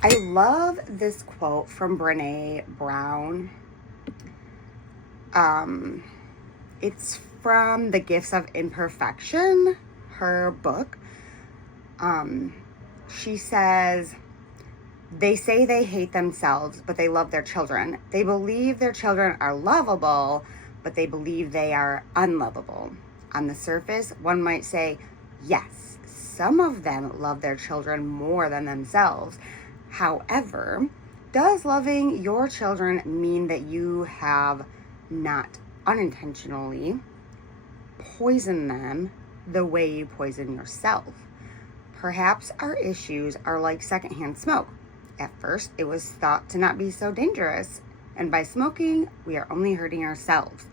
I love this quote from Brene Brown. Um, it's from The Gifts of Imperfection, her book. Um, she says, they say they hate themselves, but they love their children. They believe their children are lovable, but they believe they are unlovable. On the surface, one might say, yes, some of them love their children more than themselves. However, does loving your children mean that you have not unintentionally poisoned them the way you poison yourself? Perhaps our issues are like secondhand smoke. At first, it was thought to not be so dangerous, and by smoking, we are only hurting ourselves.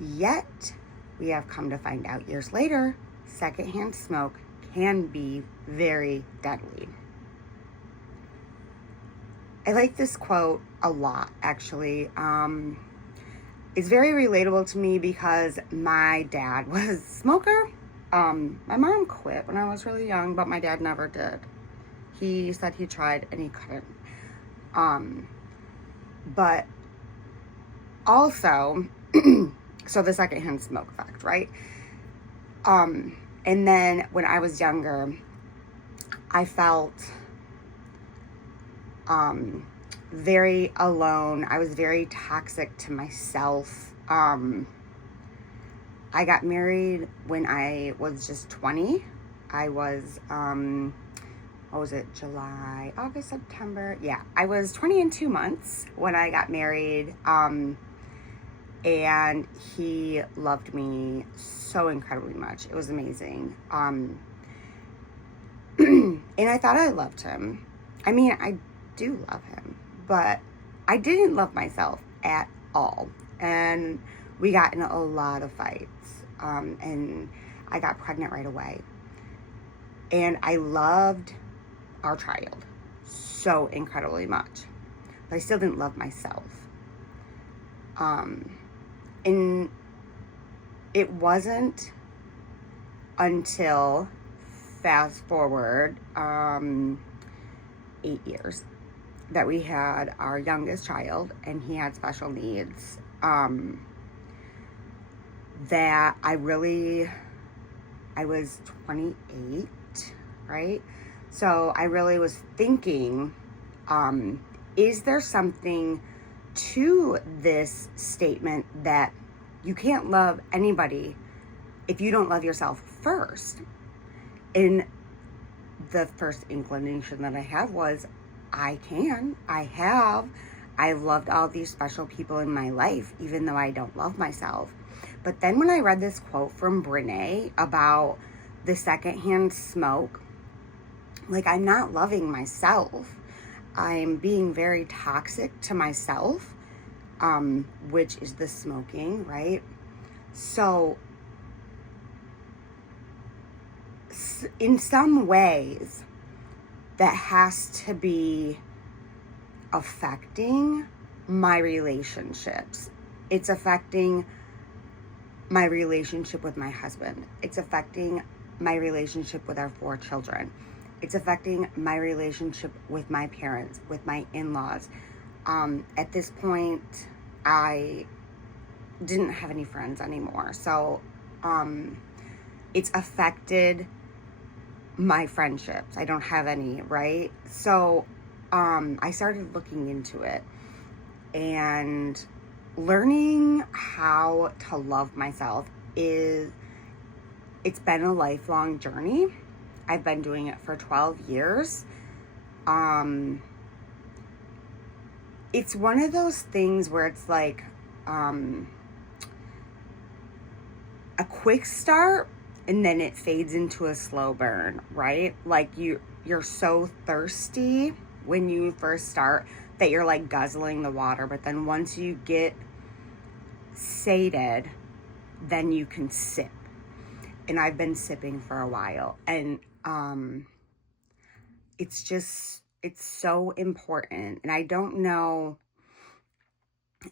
Yet, we have come to find out years later, secondhand smoke can be very deadly. I like this quote a lot, actually. It's very relatable to me because my dad was a smoker. My mom quit when I was really young, but my dad never did. He said he tried and he couldn't. But also, so the secondhand smoke effect, right? And then when I was younger, I felt very alone. I was very toxic to myself. I got married when I was just 20. I was, what was it, July, August, September? Yeah, I was 20 and 2 months when I got married. And he loved me so incredibly much. It was amazing. And I thought I loved him. I mean, I do love him, but I didn't love myself at all. And we got in a lot of fights. And I got pregnant right away. And I loved our child so incredibly much, but I still didn't love myself. And it wasn't until fast forward 8 years that we had our youngest child, and he had special needs, that I was 28, right? So I really was thinking, is there something to this statement that you can't love anybody if you don't love yourself first? And the first inclination that I had was, I've loved all these special people in my life, even though I don't love myself. But then when I read this quote from Brene about the secondhand smoke, like, I'm not loving myself. I'm being very toxic to myself, which is the smoking, right? So in some ways, that has to be affecting my relationships. It's affecting my relationship with my husband. It's affecting my relationship with our 4 children. It's affecting my relationship with my parents, with my in-laws. At this point, I didn't have any friends anymore. So it's affected my friendships. I don't have any, right? So I started looking into it and learning how to love myself. It's been a lifelong journey. I've been doing it for 12 years. It's one of those things where it's like a quick start, and then it fades into a slow burn, right? Like you're so thirsty when you first start that you're like guzzling the water, but then once you get sated, then you can sip. And I've been sipping for a while, and it's so important. And I don't know,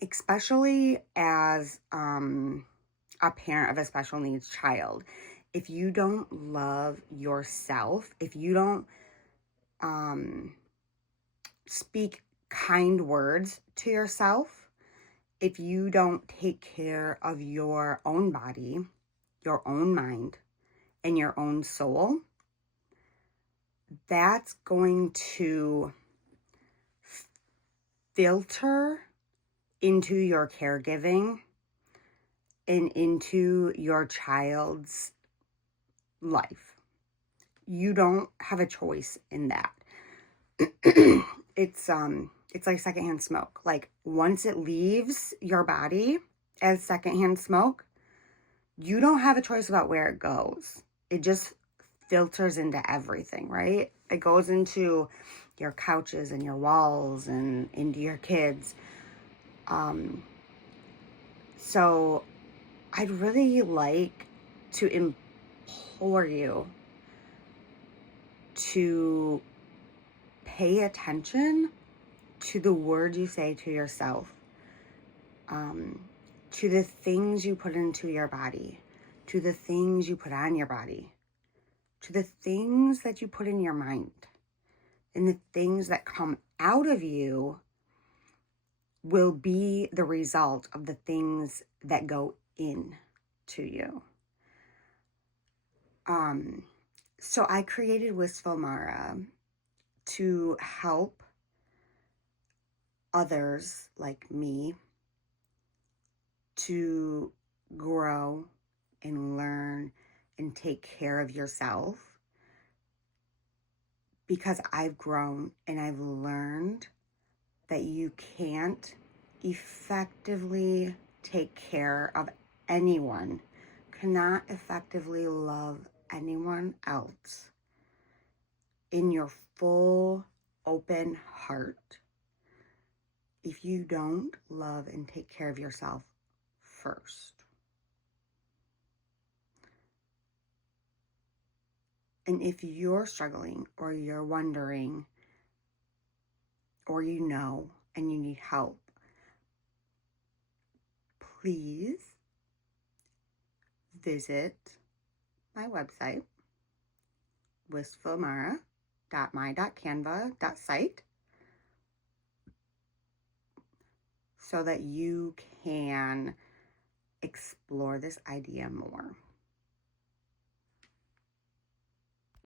especially as a parent of a special needs child, if you don't love yourself, if you don't speak kind words to yourself, if you don't take care of your own body, your own mind, and your own soul, that's going to filter into your caregiving and into your child's life. You don't have a choice in that. It's like secondhand smoke. Like, once it leaves your body as secondhand smoke, you don't have a choice about where it goes. It just filters into everything, right? It goes into your couches and your walls and into your kids. So I'd really like to implore you to pay attention to the words you say to yourself, to the things you put into your body, to the things you put on your body, to the things that you put in your mind, and the things that come out of you will be the result of the things that go in to you. So I created Wistful Mara to help others like me to grow and learn and take care of yourself, because I've grown and I've learned that you can't effectively take care of anyone, cannot effectively love anyone else in your full open heart if you don't love and take care of yourself first. And if you're struggling, or you're wondering, or you know, and you need help, please visit my website, wistfulmara.my.canva.site, so that you can explore this idea more.